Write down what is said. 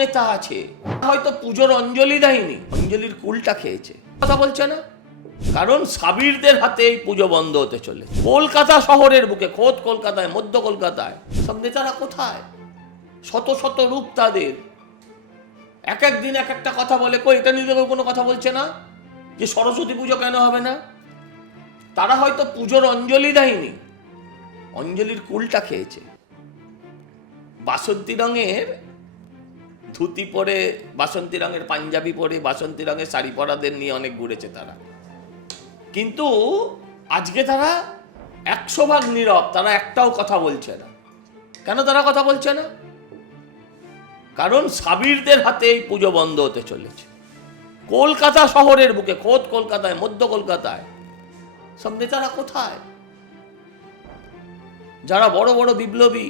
নেতা আছে, হয়তো পুজোর অঞ্জলি দেয়নি, অঞ্জলির কুলটা খেয়েছে, কথা বলছে না। কারণ সাবিরদের হাতে এই পুজো বন্ধ হতে চলেছে। কলকাতা শহরের বুকে, খোদ কলকাতায়, মধ্য কলকাতায় সব নেতারা কোথায়? শত শত রূপ তাদের, এক এক দিন এক একটা কথা বলে। কই এটা নিয়ে কোনো কথা বলছে না যে সরস্বতী পুজো কেন হবে না? তারা হয়তো পুজোর অঞ্জলি দেয়নি, অঞ্জলির কুলটা খেয়েছে। বাসন্তী রঙের ধুতি পরে, বাসন্তী রঙের পাঞ্জাবি পরে, বাসন্তী রঙের শাড়ি পরাদের নিয়ে অনেক ঘুরেছে তারা, কিন্তু আজকে তারা 100 ভাগ নীরব, তারা একটাও কথা বলছে না। কেন তারা কথা বলছে না? কারণ সাবিরদের হাতে এই পুজো বন্ধ হতে চলেছে। কলকাতা শহরের বুকে, খোদ কলকাতায়, মধ্য কলকাতায় সব নেতারা কোথায়? যারা বড় বড় বিপ্লবী,